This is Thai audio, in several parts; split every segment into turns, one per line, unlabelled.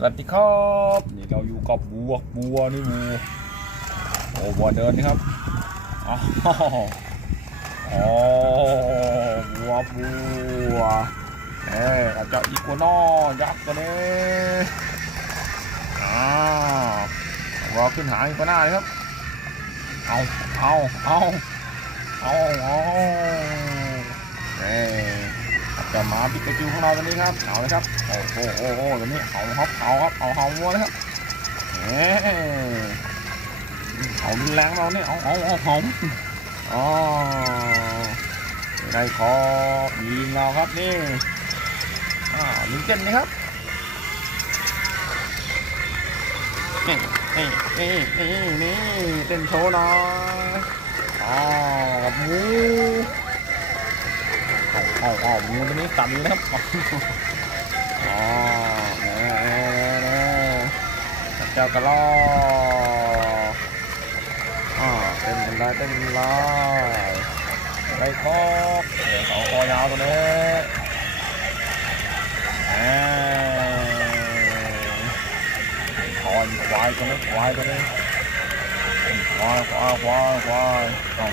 สวัสดีครับนี่เราอยู่กับบัวบัวนี่บัวโอ้บัวเดินนี่ครับอ๋ออ๋อบัวบัวเอ้ยอาจจะอีกัวนอยักษ์ตัวนี้อ่าบัวขึ้นหางอีกัวหน้าเลยครับเอาเอาเอาเอาเอา จะมาปิกาจูของเราตัวนี้ครับเอาเลยครับโอ้โหโอ้โหตัวนี้เอาครับเอาครับเอาเอาวัวเลยครับเอ๊เอาแรงเราเนี่ยเอาเอาเอาเอาอ๋อได้คอมีลิงเราครับนี่อ่าลิงเต้นนี่ครับนี่นี่นี่นี่นี่เต้นโชว์หน่อยอ๋อกับมูเอาเอาเอามือตัวนี้ตันนะครับอ๋อเน่เน่เน่จ้ากระลออ่าเต้นกันได้เต้นกันได้ไปครบเดี๋ยวเขาคอยาวตัวนี้คอยควายตัวนี้ควายตัวนี้ควายควายควายควาย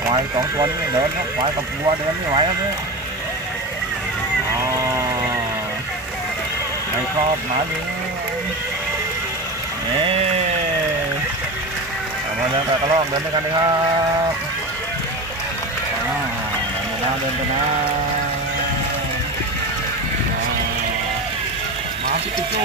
ควายสองตัวนี้เดินครับควายกับวัวเดินไม่ไหวครับเนี่ยอ๋อไม่ชอบหมาดินี่เอามาเดินไปกระรอกเดินด้วยกันเลยครับอ่าเดินไปนะเดินไปนะหมาพิกาจู